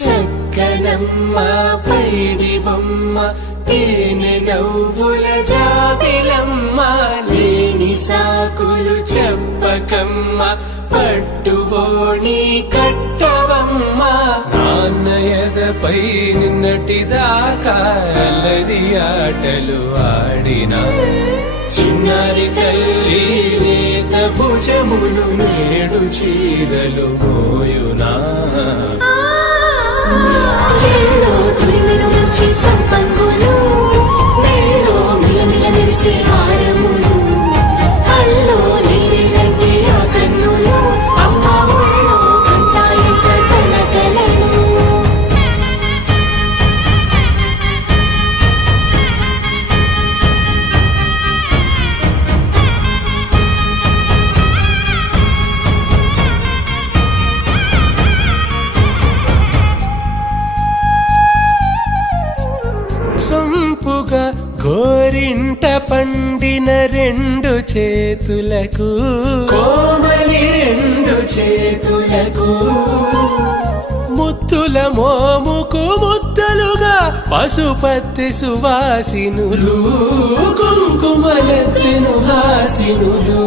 చక్కనమ్మ పైడి బొమ్మ తేనె నవ్వుల జాబిలమ్మ లేని సాకులు చెప్పకమ్మ పట్టువోణి కట్టవమ్మ నాన్నయదపై నిన్నటిదాకా అల్లరి ఆటలు ఆడినా చిన్నారి తల్లి నేత భుజములు నేడు చీరలు మోయునా చెల్లో తురిమిన మంచి సంపంగులు మెల్లో మిలమిల మెరిసే హారములు అల్లో నీరెళ్ళంటే ఆ కన్నులు అమ్మ ఒళ్ళో కంటాయంట తన కలను సొంపుగా గోరింట పండిన రెండు చేతులకు కోమలి రెండు చేతులకు ముత్తుల మోముకు ముద్దలుగా పశుపతి సువాసినులు కుంకుమలెత్తిను హాసినులు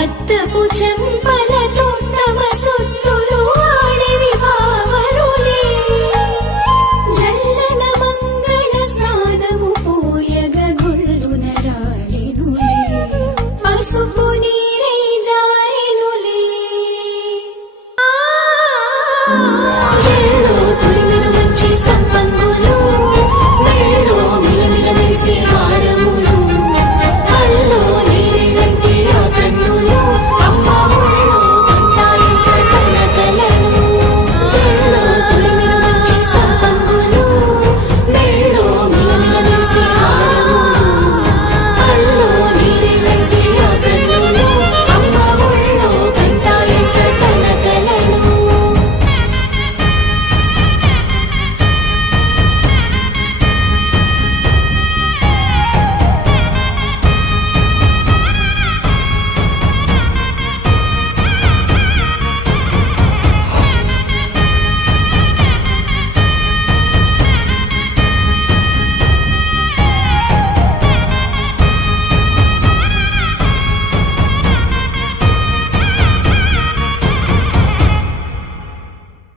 అద్దపు చెంపలతో తమ సొత్తులు ఆడివి బావరులే జల్లన మంగళ స్నానము పోయగ గొల్లున రాలినులే పసుపు